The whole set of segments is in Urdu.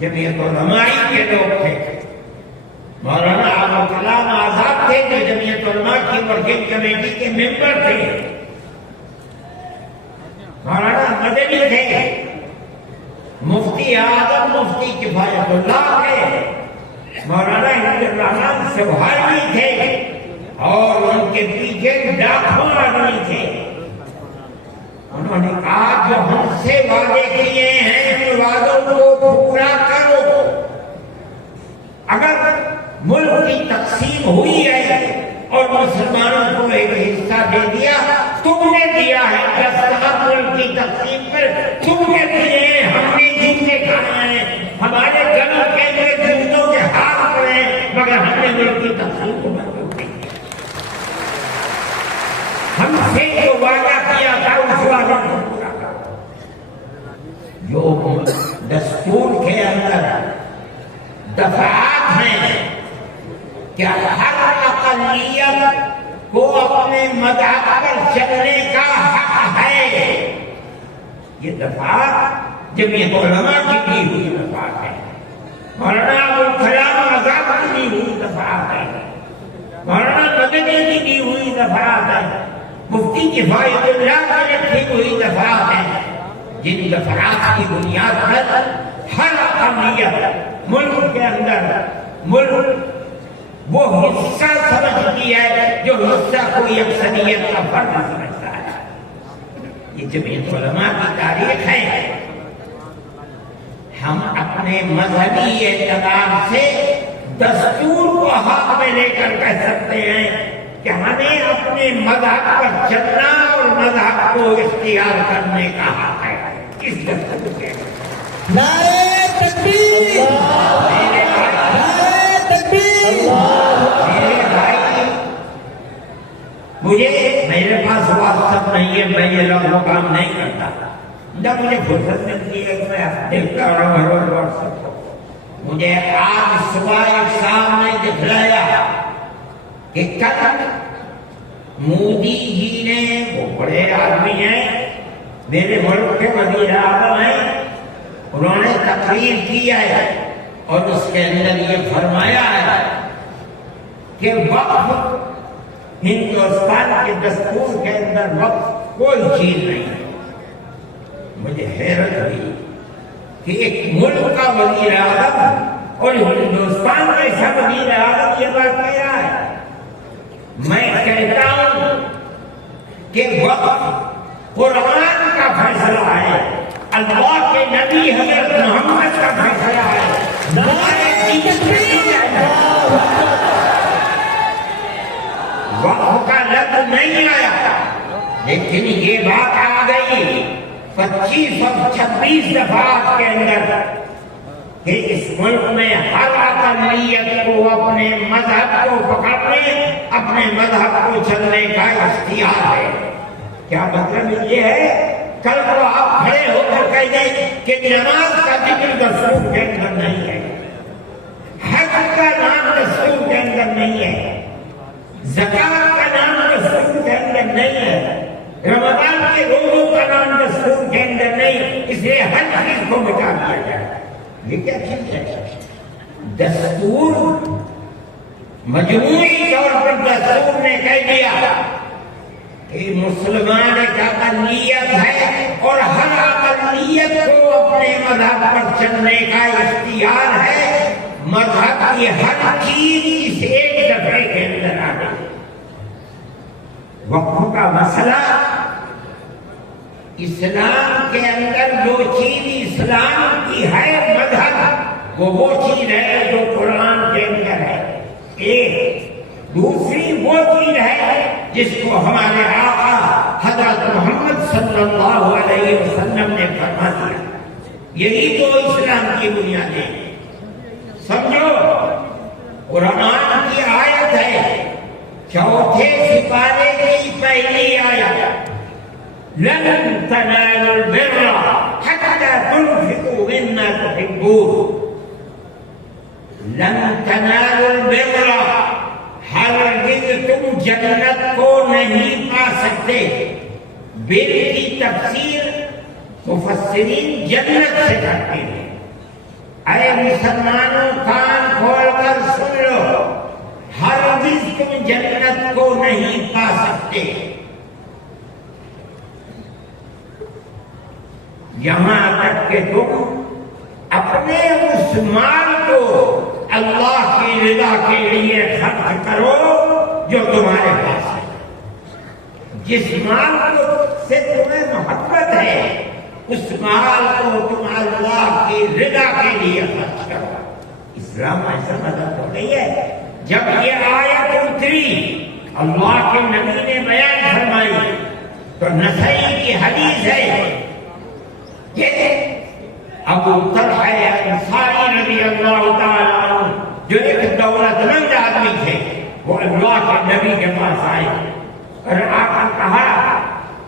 جمعیت علماء کے لوگ تھے. مولانا ابوالکلام آزاد تھے جو جمعیت علماء کی ورکنگ کمیٹی کے ممبر تھے. مولانا مدنی تھے. مفتی اعظم مفتی کفایت اللہ تھے. مولانا عبد الرحمان سبحانی تھے اور ان کے پیچھے لاکھوں آدمی تھے. انہوں نے کہا جو ہم سے وعدے کیے ہیں ان وعدوں کو پورا کرو. اگر ملک کی تقسیم ہوئی ہے اور مسلمانوں کو ایک حصہ دے دیا, تم نے دیا ہے. دستخط ملک کی تقسیم پر تم نے دیے ہیں, ہم نے جوتے کھائے ہیں, ہمارے گھروں کے اندر جوتوں کے ہاتھ پڑے ہیں, مگر ہم نے ملک کی تقسیم کو منظور نہیں کیا. ہم سے جو وعدہ کیا تھا اس وعدے کو پورا کرو. جو دستور کے اندر دفعات ہیں کہ ہر اقلیت کو اپنے مذہب پر چلنے کا حق ہے, یہ دفعات جمعیت علماء کی دی ہوئی دفعات ہے. مولانا ابوالکلام آزاد کی دی ہوئی دفعات ہے. مولانا مدنی کی دی ہوئی دفعات ہے. مفتی کفایت اللہ کی رکھی ہوئی دفعات ہیں. جن دفعات کی بنیاد پر ہر اقلیت ملک کے اندر ملک وہ حصہ سمجھتی ہے جو حصہ کوئی اکثریت کا فرد سمجھتا ہے. یہ جمعیت علماء کی تاریخ ہے. ہم اپنے مذہبی اعتبار سے دستور کو ہاتھ میں لے کر کہہ سکتے ہیں کہ ہمیں اپنے مذہب پر چلنا اور مذہب کو اختیار کرنے کا حق ہے. اس دستور کے نعرہ تکبیر! نعرہ تکبیر! میرے بھائی, میرے پاس واسطہ نہیں ہے, میں یہ لوگوں کام نہیں کرتا. جب مجھے فرصت ملتی ہے میں دیکھتا رہا ہوں. مجھے آج صبح ایک صاحب نے دکھلایا کہ کل مودی جی نے, وہ بڑے آدمی ہیں, میرے ملک کے وزیر اعظم ہیں, انہوں نے تقریر کی ہے اور اس کے اندر یہ فرمایا ہے کہ وقف ہندوستان کے دستور کے اندر وقف کوئی چیز نہیں ہے. مجھے حیرت ہوئی کہ ایک ملک کا وزیر اعظم اور ہندوستان کا ایسا وزیر اعظم یہ بات کہہ رہا ہے. میں کہتا ہوں کہ وقف قرآن کا فیصلہ ہے, اللہ کے نبی حضرت محمد کا فیصلہ ہے. وقف کا لفظ نہیں آیا, لیکن یہ بات آ گئی 25 اور 26 دفعات کے اندر کہ اس ملک میں ہر اقلیت کو اپنے مذہب کو پکڑنے, اپنے مذہب کو چلنے کا اختیار ہے. کیا مطلب یہ ہے کل کو آپ کھڑے ہو کر کہہ دیں کہ نماز کا ذکر دستور کے اندر نہیں ہے, حج کا نام دستور کے اندر نہیں ہے, زکات کا نام دستور کے اندر نہیں ہے, رمضان کے روزوں کا نام دستور کے اندر نہیں, اس لیے ہر چیز کو مٹا دیا جائے. یہ کیا چیز ہے؟ دستور مجموعی طور پر دستور نے کہہ دیا کہ مسلمان ایک اقلیت ہے اور ہر اقلیت کو اپنے مذہب پر چلنے کا اختیار ہے. مذہب کی ہر چیز اس ایک دفعے کے اندر آ گئی. وقف کا مسئلہ, اسلام کے اندر جو چیز اسلام کی ہے مذہب, وہ چیز ہے جو قرآن کے اندر ہے. ایک دوسری وہ چیز ہے جس کو ہمارے آقا حضرت محمد صلی اللہ علیہ وسلم نے فرما دیا. یہی تو اسلام کی بنیادیں ہیں. سمجھو, قرآن کی آیت ہے, چوتھے سپارے کی پہلی آیت, لن تنالوا البر حتى تنفقوا مما تحبون. لن تنالوا البر, ہرگز تم جنت کو نہیں پا سکتے. بر کی تفسیر مفسرین جنت سے کرتے ہیں. اے مسلمانوں کان کھول کر سن لو، ہرگز تم جنت کو نہیں پا سکتے یہاں تک کہ تم اپنے اس مال کو اللہ کی رضا کے لیے خرچ کرو جو تمہارے پاس ہے۔ جس مال کو سے تمہیں محبت ہے اس مال کو تم اللہ کی رضا کے لیے خرچ کرو۔ اسلام ایسا مذہب تو نہیں ہے۔ جب یہ آیت اتری اللہ کے نبی نے بیان فرمائی تو نسائی کی حدیث ہے کہ ابو طلحہ انصاری رضی اللہ تعالیٰ عنہ جو ایک دولت مند آدمی تھے، وہ اللہ کے نبی کے پاس آئے اور آ کر کہا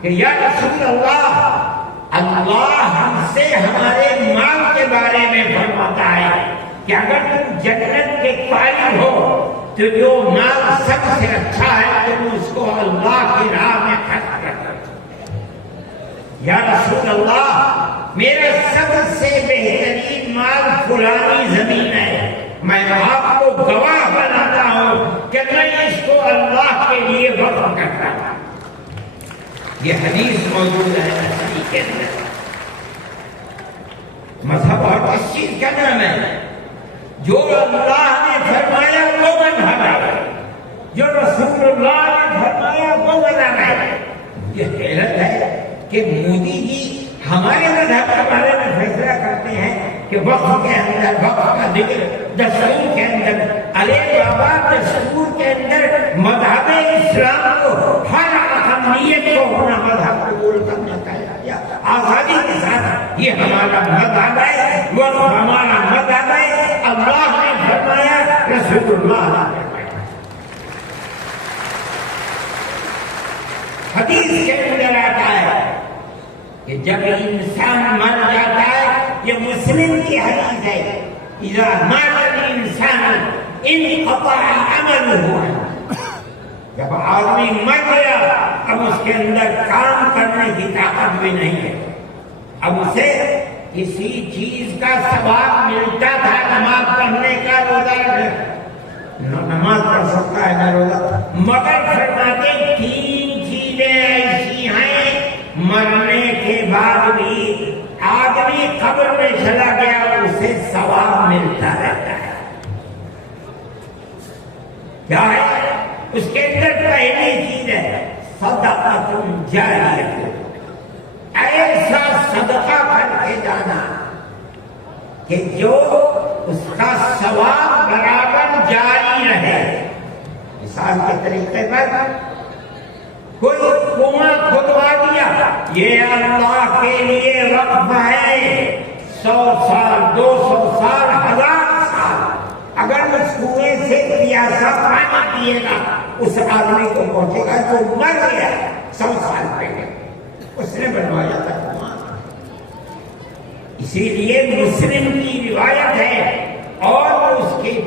کہ یا رسول اللہ، اللہ ہم سے ہمارے مال کے بارے میں فرماتا ہے کہ اگر تم جنت کے قائل ہو تو جو مال سب سے اچھا ہے تم اس کو اللہ کی راہ میں خرچ کرو۔ یا رسول اللہ، میرا سب سے بہترین مال فلانی زمین ہے، میں آپ کو گواہ بناتا ہوں کہ میں اس کو اللہ کے لیے وقف کرتا ہوں۔ یہ حدیث موجود ہے نسائی کے اندر۔ مذہب اور کس چیز کا نام ہے؟ جو اللہ نے فرمایا وہ مذہب ہے، جو رسول اللہ نے فرمایا وہ مذہب ہے۔ یہ حیرت ہے کہ مودی جی ہمارے مذہب کے بارے میں فیصلہ کرتے ہیں کہ وقف کے اندر وقف کا ذکر دستور کے اندر، ارے بابا دستور کے اندر مذہب اسلام کو ہر اقلیت کو اپنا مذہب قبول کرنا چاہیے آزادی کے ساتھ۔ یہ ہمارا مذہب ہے، وقف ہمارا مذہب ہے، اللہ نے فرمایا، رسول اللہ نے فرمایا۔ حدیث کے اندر آتا ہے کہ جب انسان مر جاتا ہے، یہ مسلم کی حدیث ہے، اذا مات الانسان انقطع عمله، جب آدمی مر گیا اب اس کے اندر کام کرنے کی طاقت بھی نہیں ہے، اب اسے کسی چیز کا ثواب ملتا تھا، نماز پڑھنے کا، روزہ نماز پڑھ سکتا ہے نہ روزہ، مگر فرماتے تین چیزیں ایسی ہیں مرنے کے بعد بھی آدمی قبر میں چلا گیا اسے ثواب ملتا رہتا ہے۔ کیا ہے؟ اس کے اندر پہلی چیز ہے صدقۃ جاریہ، ایسا صدقہ کر کے جانا کہ جو اس کا ثواب برابر جاری رہے۔ مثال کے طریقے پر کوئی کنواں کھدوا دیا، یہ اللہ کے لیے وقف ہے، 100 سال 200 سال 1000 سال اگر اس کنویں سے پیاسا پانی پیے گا اس آدمی کو پہنچے گا جو مر گیا 100 سال پہلے، اس نے بنوایا تھا کنواں۔ اسی لیے مسلم کی روایت ہے اور اس کے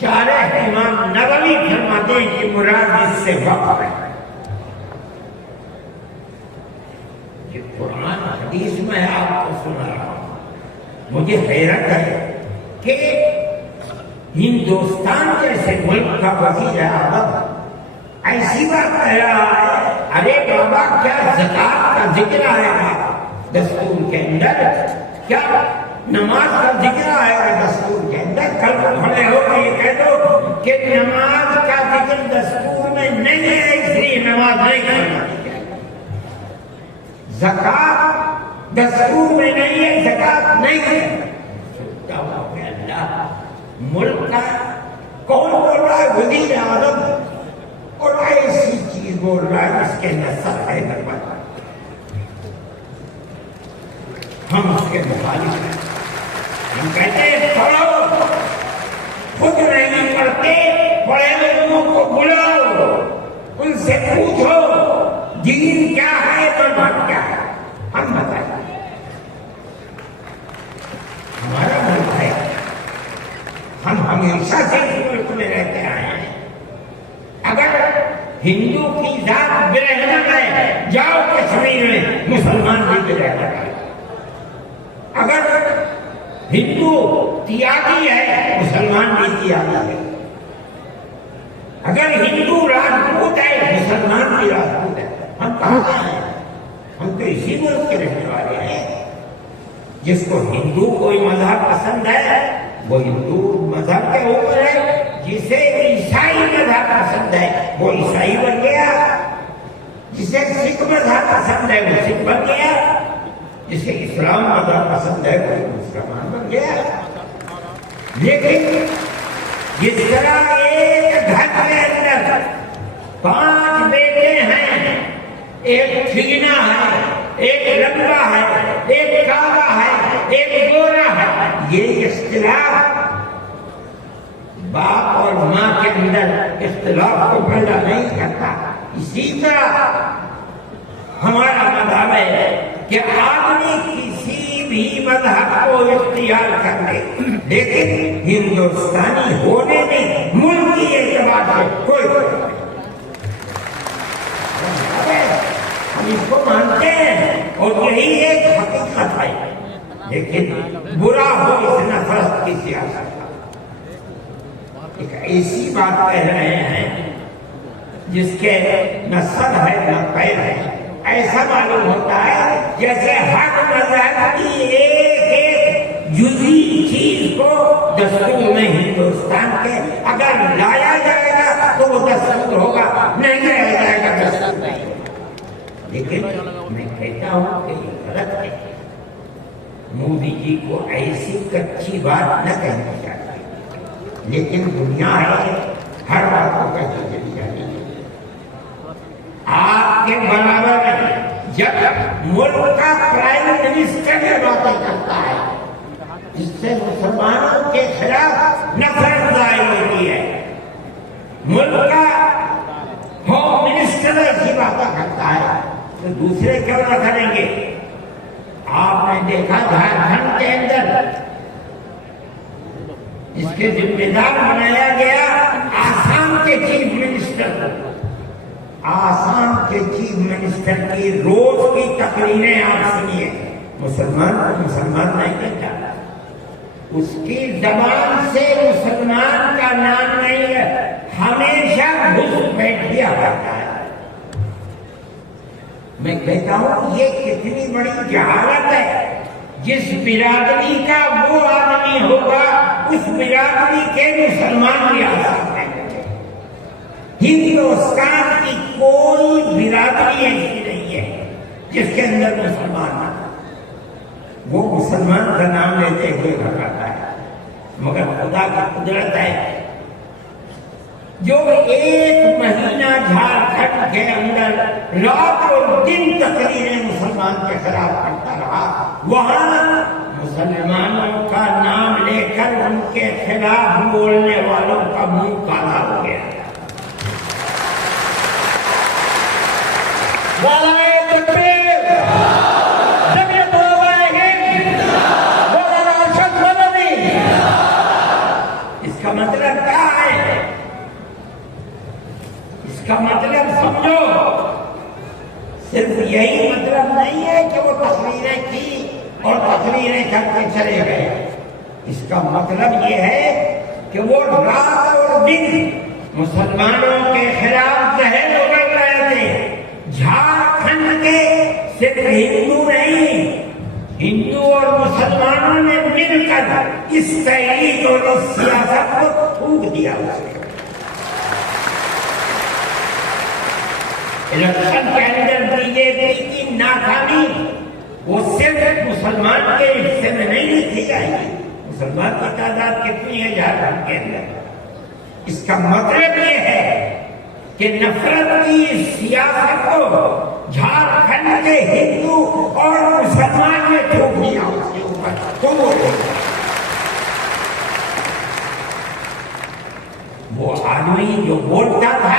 شارح امام نووی فرماتے ہیں کہ مراد اس سے وقف ہے۔ قرآن حدیث میں آپ کو سنا رہا ہوں، مجھے حیرت ہے کہ ہندوستان جیسے ملک کا وزیر اعظم ایسی بات کہہ رہا ہے، ارے بابا کیا زکات کا ذکر آئے گا دستور کے اندر، کیا نماز کا ذکر آئے گا دستور کے اندر؟ کل کھڑے ہو کے یہ کہہ دو کہ نماز کا ذکر دستور میں نہیں ہے اس لیے نماز نہیں کرنا، زکات دستور میں نہیں ہے، زکات نہیں ہے۔ اللہ ملک کا کون بول رہا ہے؟ وزیر اعظم، اور ایسی چیز بول رہا ہے اس کے نصب ہے برباد۔ ہم اس کے مخالف ہیں، ہم کہتے ہیں پڑھو، خود نہیں پڑھتے، پڑھے لوگوں کو بلاؤ، ان سے پوچھو دین کیا ہے مذہب کیا ہے، ہم بتائیں۔ ہمارا ملک ہے، ہم ہمیشہ سے اس ملک میں رہتے آئے ہیں۔ اگر ہندو کی ذات برہنم ہے جاؤ کشمیر میں مسلمان بھی برہنم ہے، اگر ہندو تیاگی ہے، مسلمان بھی تیاگی ہے۔ اگر ہندو راجپوت ہے، مسلمان بھی راجپوت ہے۔ ہم کہاں سے ہیں؟ ہم تو اسی ملک کے رہنے والے ہیں۔ جس کو ہندو کوئی مذہب پسند ہے وہ ہندو مذہب کے اوپر ہے، جسے عیسائی مذہب پسند ہے وہ عیسائی بن گیا، جسے سکھ مذہب پسند ہے وہ سکھ بن گیا، جسے اسلام مذہب پسند ہے وہ مسلمان بن گیا۔ لیکن جس طرح ایک گھر کے اندر 5 بیٹے ہیں، ایک ٹھگنا ہے، ایک لمبا ہے، ایک کالا ہے، ایک گورا ہے، یہ اختلاف باپ اور ماں کے اندر اختلاف کو پیدا نہیں کرتا۔ اسی طرح ہمارا مذہب ہے کہ آدمی کسی بھی مذہب کو اختیار کر لے، لیکن ہندوستانی ہونے میں ملکی اعتبار سے کوئی فرق نہیں۔ ہم اس کو مانتے ہیں اور یہی ایک حقیقت ہے، لیکن برا ہو اس نفرت کی سیاست۔ ایک ایسی بات کہہ رہے ہیں جس کے نہ سر ہے نہ پیر ہے، ایسا معلوم ہوتا ہے جیسے ہر مذہب کی ایک جزئی چیز کو دستور میں ہندوستان کے اگر لایا جائے گا تو وہ دستور ہوگا، نہیں لایا جائے گا دستور نہیں۔ لیکن میں کہتا ہوں کہ یہ غلط ہے۔ مودی جی کو ایسی کچی بات نہ کہنی چاہیے، لیکن دنیا ہے ہر بات کو کہتی چلی جاتی ہے۔ آپ کے برابر جب ملک کا پرائم منسٹر یہ باتیں کرتا ہے جس سے مسلمانوں کے خلاف نفرت ظاہر ہوتی ہے، ملک کا ہوم منسٹر ایسی باتیں کرتا ہے تو دوسرے کیوں نہ کریں گے؟ آپ نے دیکھا جھارکھنڈ کے اندر اس کے ذمہ دار بنایا گیا آسام کے چیف منسٹر۔ آسام کے چیف منسٹر کی روز کی تقریریں آپ سنیے، مسلمان کو مسلمان نہیں کہتا، اس کی زبان سے مسلمان کا نام نہیں ہے، ہمیشہ گھس بیٹھ دیا کرتا ہے۔ میں کہتا ہوں یہ کتنی بڑی جہالت ہے۔ جس برادری کا وہ آدمی ہوگا اس برادری کے مسلمان بھی آسان ہیں۔ ہندوستان کی کوئی برادری ایسی نہیں ہے جس کے اندر مسلمان نہ ہو۔ وہ مسلمان کا نام لیتے ہوئے گھبراتا ہے، مگر خدا کی قدرت ہے جو 1 مہینہ جھارکھنڈ کے اندر رات اور دن تقریریں مسلمان کے خلاف کرتا رہا، وہاں مسلمانوں کا نام لے کر ان کے خلاف بولنے والوں کا منہ کالا ہو گیا۔ اس کا مطلب کیا ہے؟ اس کا مطلب سمجھو، صرف یہی مطلب نہیں ہے کہ وہ تقریریں کی اور تقریریں کر کے چلے گئے۔ اس کا مطلب یہ ہے کہ وہ رات اور دن مسلمانوں کے خلاف زہر اگل رہے تھے۔ جھارکھنڈ کے صرف ہندو نہیں، ہندو اور مسلمانوں نے مل کر اس تحریک اور اس سیاست کو تھوک دیا۔ الیکشن کے اندر بی جے پی کی ناکامی وہ صرف مسلمان کے حصے میں نہیں لکھی جائے گی۔ مسلمان کی تعداد کتنی ہے جھارکھنڈ کے اندر؟ اس کا مطلب یہ ہے کہ نفرت کی سیاست کو جھارکھنڈ کے ہندو اور مسلمان نے تھوک دیا اس کے اوپر۔ تو وہ آدمی جو بولتا تھا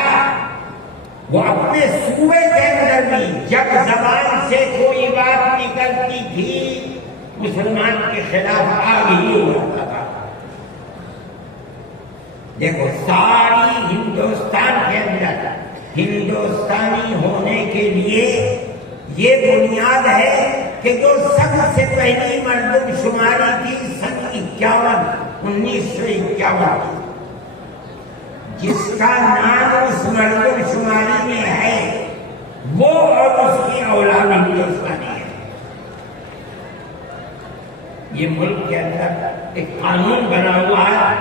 وہ اپنے صوبے کے اندر بھی جب زبان سے کوئی بات نکلتی تھی مسلمان کے خلاف آگ ہی اڑتا تھا۔ دیکھو ساری ہندوستان کے اندر ہندوستانی ہونے کے لیے یہ بنیاد ہے کہ جو سب سے پہلی مردم شماری تھی سن 1951 جس کا نام اس مردم شماری میں ہے وہ اور اس کی اولاد ہندوستانی ہے. یہ ملک کے اندر ایک قانون بنا ہوا ہے،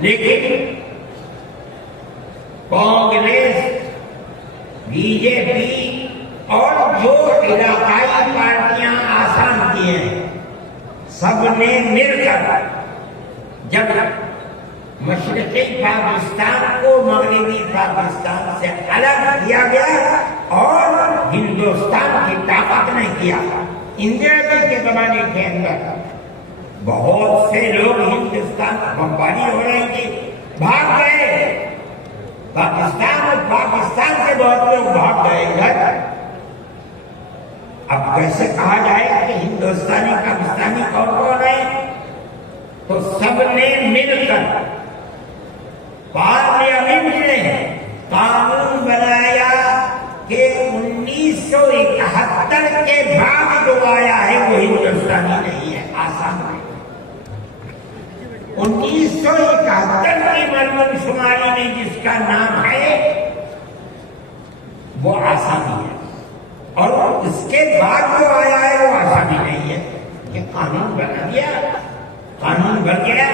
لیکن کانگریس، بی جے پی اور جو علاقائی پارٹیاں آسام کی ہیں، سب نے مل کر جب مشرقی پاکستان کو مغربی پاکستان سے الگ کیا گیا اور ہندوستان کی طاقت نے کیا. اندرا جی کے زمانے کے اندر بہت سے لوگ ہندوستان بمباری ہو رہی تھی، بھاگ گئے پاکستان، اور پاکستان سے بہت لوگ بھاگ گئے ادھر. اب کیسے کہا جائے کہ ہندوستانی پاکستانی کون کون ہے؟ تو سب نے مل کر پارلیمنٹ نے قانون بنایا کہ 1971 کے بعد جو آیا ہے وہ ہندوستانی نہیں ہے. آسام میں 1971 کی مردم شماری میں جس کا نام ہے وہ آسامی ہے، اور اس کے بعد جو آیا ہے وہ آسامی نہیں ہے. یہ قانون بنا دیا، قانون بن گیا.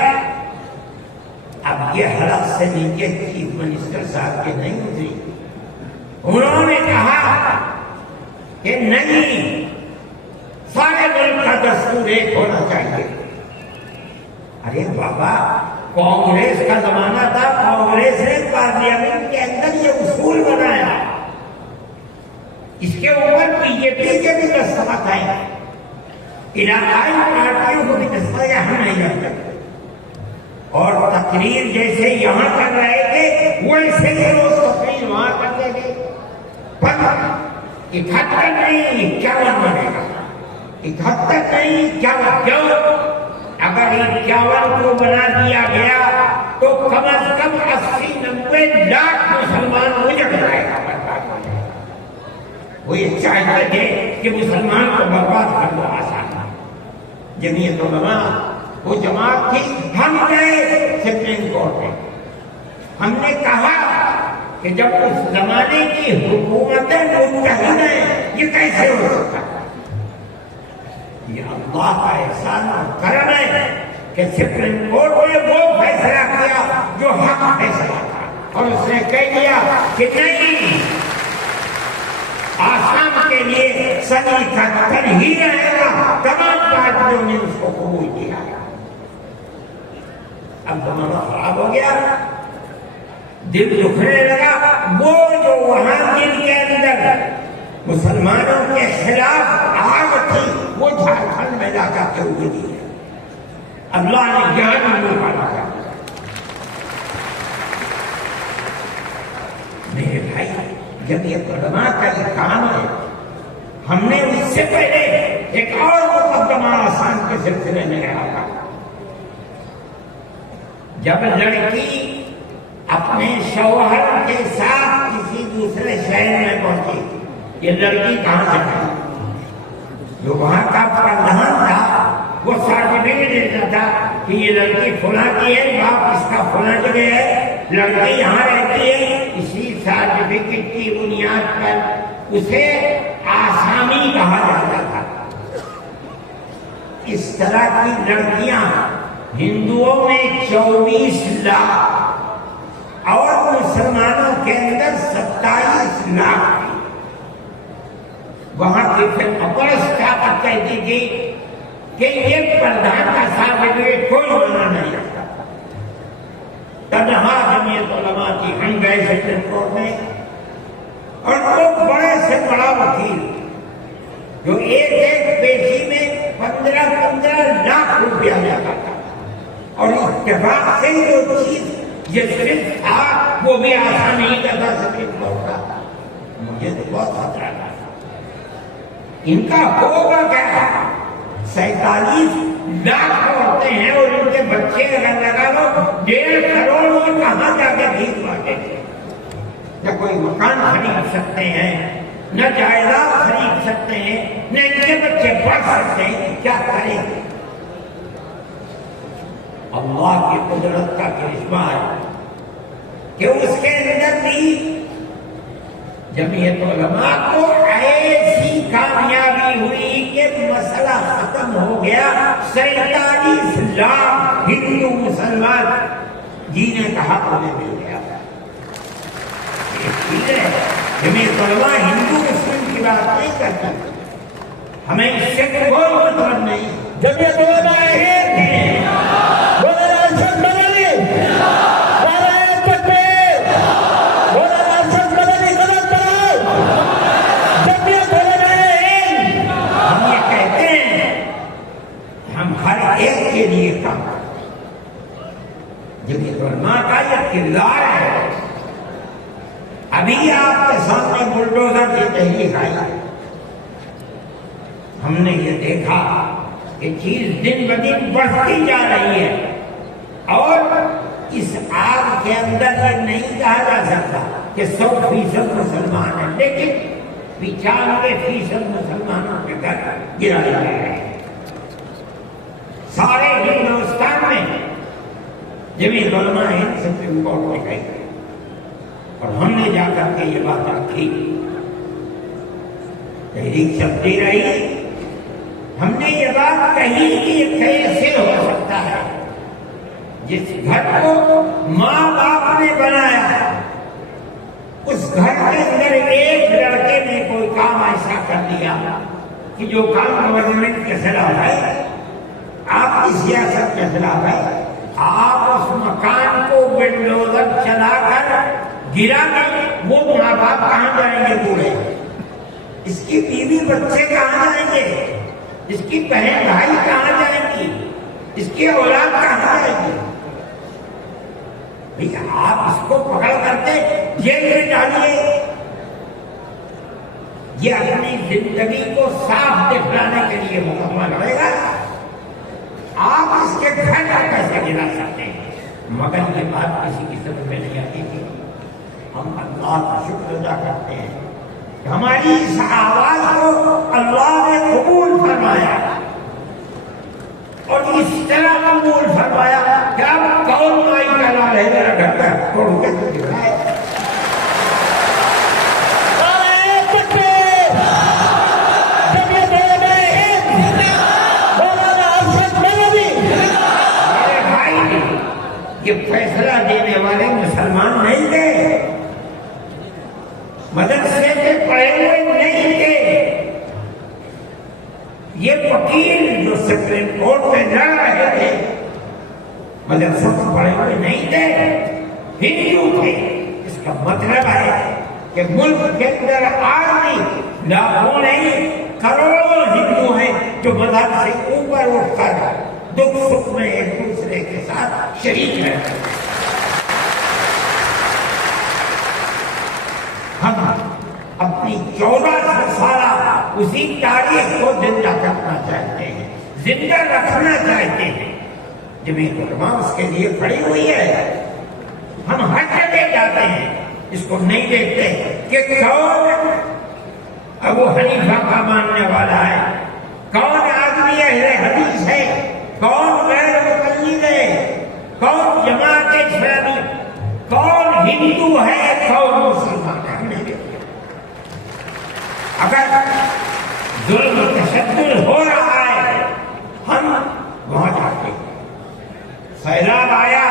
اب یہ حلق سے نیچے چیف منسٹر صاحب کے نہیں اتری. انہوں نے کہا کہ نہیں، سارے ملک کا دستور ایک ہونا چاہیے. ارے بابا، کانگریس کا زمانہ تھا، کانگریس نے پارلیمنٹ کے اندر یہ اصول بنایا، اس کے اوپر بی جے پی کے بھی دستخط ہیں، علاقائی پارٹیوں کو بھی دستخط ہم نہیں کرتے. اور تقریر جیسے یہاں کر رہے تھے ویسے ہی روز تقریر وہاں کرتے تھے. پر 71 نہیں 51 بنے گا، 71 نہیں 51. کیوں؟ اگر 51 کو بنا دیا گیا تو کم از کم 80-90 لاکھ مسلمان اجڑ جائے گا، برباد ہو جائے گا. وہ یہ چاہتے تھے کہ مسلمان کو برباد کرنا آسان ہے. جمعیت علماء وہ جماعت تھی، ہم گئے سپریم کورٹ میں، ہم نے کہا کہ جب اس زمانے کی حکومتیں متحد ہیں یہ کیسے ہو سکتا ہے؟ یہ اللہ کا احسان اور کرم ہے کہ سپریم کورٹ نے وہ فیصلہ کیا جو حق فیصلہ تھا، اور اس نے کہہ دیا کہ نہیں، آسام کے لیے 77 ہی رہے گا. تمام پارٹیوں نے اس کو قبول کیا. اب زمانہ خراب ہو گیا، دل دکھنے لگا. وہ جو وہاں دل کے اندر مسلمانوں کے خلاف آگ تھی وہ جھارکھنڈ میں جا کر کے اگلی ہے. اللہ نے جان میں پالا کر دیا. میرے بھائی، جمعیت علماء کا یہ کام ہے. ہم نے اس سے پہلے ایک اور مقدمہ آسام کے سلسلے میں رہا تھا. جب لڑکی اپنے شوہر کے ساتھ کسی دوسرے شہر میں پہنچی، یہ لڑکی کہاں سے تھی؟ جو وہاں کا پردھان تھا وہ سرٹیفکیٹ دیتا تھا کہ یہ لڑکی فلاں کی ہے، باپ اس کا فلاں جگہ ہے، لڑکی یہاں رہتی ہے. اسی سرٹیفکیٹ کی بنیاد پر اسے آسامی کہا جاتا تھا. اس طرح کی لڑکیاں ہندوؤں میں 24 لاکھ اور مسلمانوں کے اندر 27 لاکھ تھی. وہاں کی پھر اپرس طاقت کہتی تھی کہ یہ پردھان کا سرٹیفکیٹ کوئی مانا نہیں رکھتا. تنہا جمعیت علماء کی ہم گئے سپریم کورٹ میں، اور وہ بڑے سے بڑا وکیل جو ایک پیشی میں 15 لاکھ روپیہ لیتا تھا، اور اتفاق سے جو چیز جسٹس تھا وہ بھی آسان نہیں کرتا سپریم کورٹ کا. مجھے تو بہت خطرہ تھا ان کا ہوگا کیا. 47 لاکھ عورتیں ہیں اور ان کے بچے اگر لگا لو 1.5 کروڑ، وہ کہاں جا کے بھیک مانگیں گے؟ نہ کوئی مکان خرید سکتے ہیں، نہ جائیداد خرید سکتے ہیں، نہ ان کے بچے پڑھ سکتے ہیں. کیا کریں؟ اللہ کی قدرت کا کرشمہ ہے کہ اس کے اندر بھی جمعیت علماء کو ایسی کامیابی ہوئی کہ مسئلہ ختم ہو گیا. 47 لاکھ ہندو مسلمان جینے کا حق انہیں مل گیا. جمعیت علماء ہندو مسلم کی بات نہیں کرتی, ہمیں اس سے کوئی مطلب نہیں. جمعیت علماء ہند مولانا ارشد مدنی نعرہ تکبیر, مولانا ارشد مدنی غلط پڑھاؤ. جمعیت علماء ہند ہم یہ کہتے ہیں ہم ہر ایک کے لیے کام کرتے ہیں. جمعیت علماء کا یہ کردار ہے. ابھی آپ کے سامنے بلڈوزر کی تحریک آئی, ہم نے یہ دیکھا کہ چیز دن بدن بڑھتی جا رہی ہے, اور اس آگ کے اندر یہ نہیں کہا جا سکتا کہ 100% مسلمان ہیں, لیکن 95% مسلمانوں کے گھر گرائے جا رہے ہیں. سارے ہندوستان میں جمعیت علماء ہند سپریم کورٹ میں گئی, اور ہم نے جا کر کے یہ بات رکھی. تحریک چلتی رہی, ہم نے یہ بات کہی کہ یہ کیسے ہو سکتا ہے جس گھر کو ماں باپ نے بنایا, اس گھر کے اندر ایک لڑکے نے کوئی کام ایسا کر دیا کہ جو کام گورنمنٹ کے خلاف ہے, آپ کی سیاست کے خلاف ہے, آپ اس مکان کو بلڈوزر چلا کر گرا کر وہ ماں باپ کہاں جائیں گے بوڑھے؟ اس کی بیوی بچے کہاں جائیں گے؟ اس کی بہن بھائی کہاں جائیں گی؟ اس کی اولاد کہاں جائے گی؟ آپ اس کو پکڑ کرتے جیل میں ڈالیے. یہ اپنی زندگی کو صاف دکھلانے کے لیے مقدمہ لڑے گا. آپ اس کے گھر کا کیسے گرا سکتے ہیں؟ مگر یہ بات کسی کی سمجھ میں نہیں آتی تھی. ہم اللہ کا شکر ادا کرتے ہیں کہ ہماری اس آواز کو اللہ نے قبول فرمایا, اور اس طرح قبول فرمایا کہ اب کون مائی کا لال ہے میرا گھر کا توڑ کے تو دکھ رہا ہے. میرے بھائی, یہ فیصلہ دینے والے مسلمان نہیں تھے, مدرسے میں پڑھے ہوئے نہیں تھے. یہ وکیل جو سپریم کورٹ میں لڑ رہے تھے مدرسوں میں پڑھے ہوئے نہیں تھے, ہندو تھے. اس کا مطلب ہے کہ ملک کے اندر آدمی لاکھوں نہیں کروڑوں ہندو ہیں جو مذہب سے اوپر اٹھ کر دکھ سکھ میں ایک دوسرے کے ساتھ شریک ہیں. ہم اپنی 1400 سالہ اسی تاریخ کو زندہ کرنا چاہتے ہیں, زندہ رکھنا چاہتے ہیں. جمعیت علماء اس کے لیے کھڑی ہوئی ہے. ہم ہر جگہ جاتے ہیں, اس کو نہیں دیکھتے کہ کون ابو حنیفہ کا ماننے والا ہے, کون آدمی اہل حدیث ہے, کون غیر مقلد ہے, کون جماعت اسلامی, کون ہندو ہے, کون مسلمان ہے. اگر ظلم و تشدد ہو رہا ہے ہم وہاں جاتے ہیں. سیلاب آیا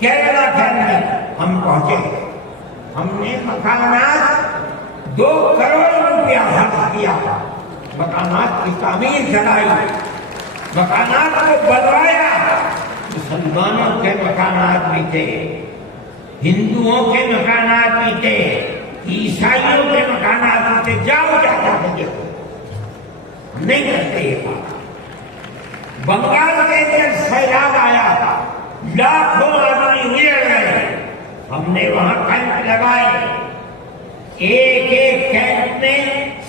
کیرلا کے اندر ہم پہنچے, ہم نے مکانات 2 کروڑ روپیہ خرچ کیا, مکانات کی تعمیر کرائی, مکانات کو بنوایا. مسلمانوں کے مکانات بھی تھے, ہندوؤں کے مکانات بھی تھے, عیسائیوں کے مکانات بھی تھے. جاؤ جا کر دیکھو, نہیں کرتے یہ بات. بنگال کے اندر سیلاب آیا, لاکھوں آدمی اجڑ گئے, ہم نے وہاں کیمپ لگائے. ایک ایک کیمپ میں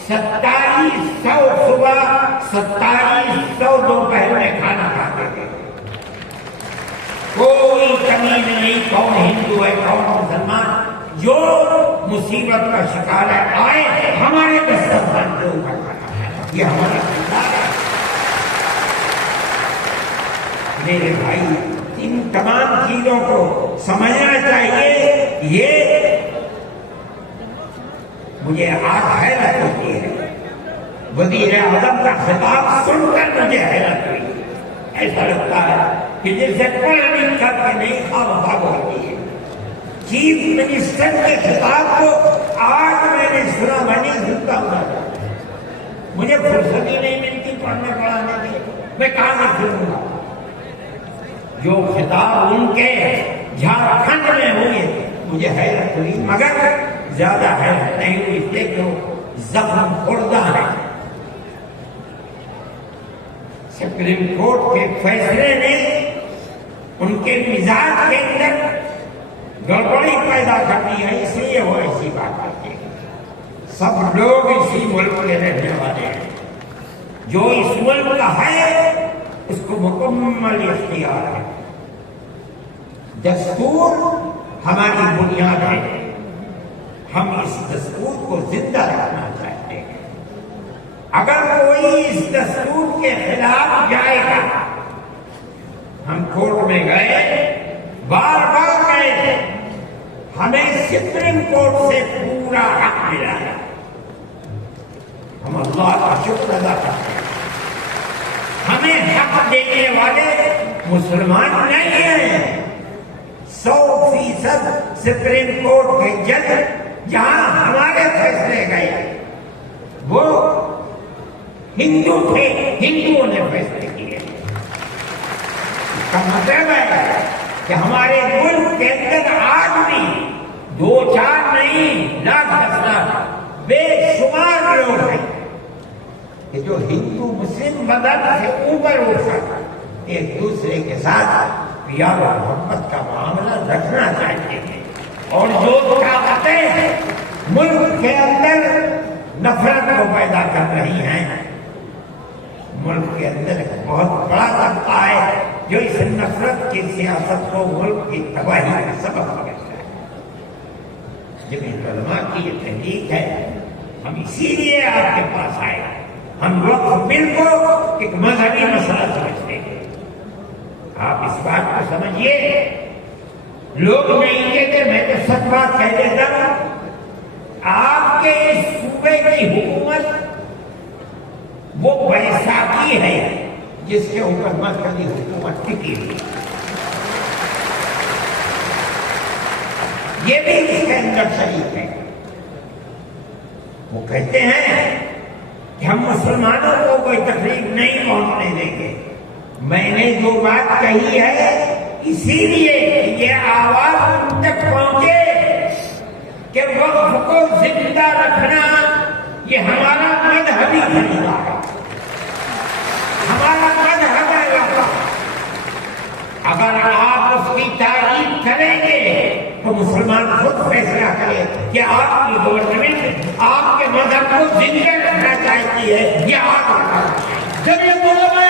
2700 صبح 2700 دوپہر میں کھانا کھاتے تھے. کوئی کمی نہیں کون ہندو ہے کون مسلمان, جو مصیبت کا شکار ہے آئے ہمارے دسترخوان کے اوپر کھانا ہے. یہ ہمارا کردار ہے. میرے بھائی ان تمام چیزوں کو سمجھنا چاہیے. یہ مجھے آج حیرت ہوتی ہے, وزیر اعظم کا خطاب سن کر مجھے حیرت ہوئی. ایسا لگتا ہے کہ جیسے پڑھ کر کے نہیں خواب ہوتی ہے. چیف منسٹر کے خطاب کو آج میں نے سنا, میں نہیں سنتا ہوں, مجھے فرصت ہی نہیں ملتی پڑھنے پڑھانے کی, میں کہاں سے سنوں گا. جو خطاب ان کے جھارکھنڈ میں ہوئے مجھے حیرت ہوئی, مگر زیادہ حیرت نہیں ہوئی اس لیے کہ وہ زخم خوردہ ہے. سپریم کورٹ کے فیصلے نے ان کے مزاج کے اندر گڑبڑی پیدا کر دی ہے, اس لیے وہ ایسی بات کرتے ہیں. سب لوگ اسی ملک کے رہنے والے ہیں, جو اس ملک کا ہے اس کو مکمل اختیار ہے. دستور ہماری بنیاد ہے, ہم اس دستور کو زندہ رکھنا چاہتے ہیں. اگر کوئی اس دستور کے خلاف جائے گا, ہم کورٹ میں گئے, بار بار گئے, ہمیں سپریم کورٹ سے پورا حق ملا ہے. ہم اللہ کا شکر ادا کرتے ہیں. ہمیں حق دینے والے مسلمان نہیں ہیں. 100% سپریم کورٹ کے جج جہاں ہمارے فیصلے گئے وہ ہندو تھے, ہندوؤں نے فیصلے کیے. اس کا مطلب ہے کہ ہمارے ملک کے اندر آج بھی 2-4 نہیں, لاکھ 10 لاکھ بے شمار لوگ ہیں کہ جو ہندو مسلم مذہب سے اوپر اٹھ کر ایک دوسرے کے ساتھ پیار و محبت کا معاملہ رکھنا چاہتے ہیں. اور جو طاقتیں ملک کے اندر نفرت کو پیدا کر رہی ہیں, ملک کے اندر ایک بہت بڑا طبقہ ہے جو اس نفرت کی سیاست کو ملک کی تباہی کا سبب سمجھتا ہے. جمعیت علماء کی یہ تحریک ہے, ہم اسی لیے آپ کے پاس آئے. ہم وقف بل کو ایک مذہبی مسئلہ سمجھتے ہیں. آپ اس بات کو سمجھیے, لوگ نہیں کہتے, میں تو سچ بات کہہ دیتا ہوں, آپ کے اس صوبے کی حکومت وہ بیساکھی ہے جس کے اوپر مرکزی حکومت ٹکی ہوئی. یہ بھی اس کے اندر شریک ہے. وہ کہتے ہیں کہ ہم مسلمانوں کو کوئی تکلیف نہیں پہنچنے دیں گے. میں نے جو بات کہی ہے اسی لیے یہ آواز ان تک پہنچے کہ وقف کو زندہ رکھنا یہ ہمارا مذہبی طریقہ ہے, ہمارا مذہب ہے. اگر آپ اس کی تعریف کریں گے تو مسلمان خود فیصلہ کرے کہ آپ کی گورنمنٹ آپ کے مذہب کو زندہ رکھنا چاہتی ہے یا آپ. جب یہ بولنا ہے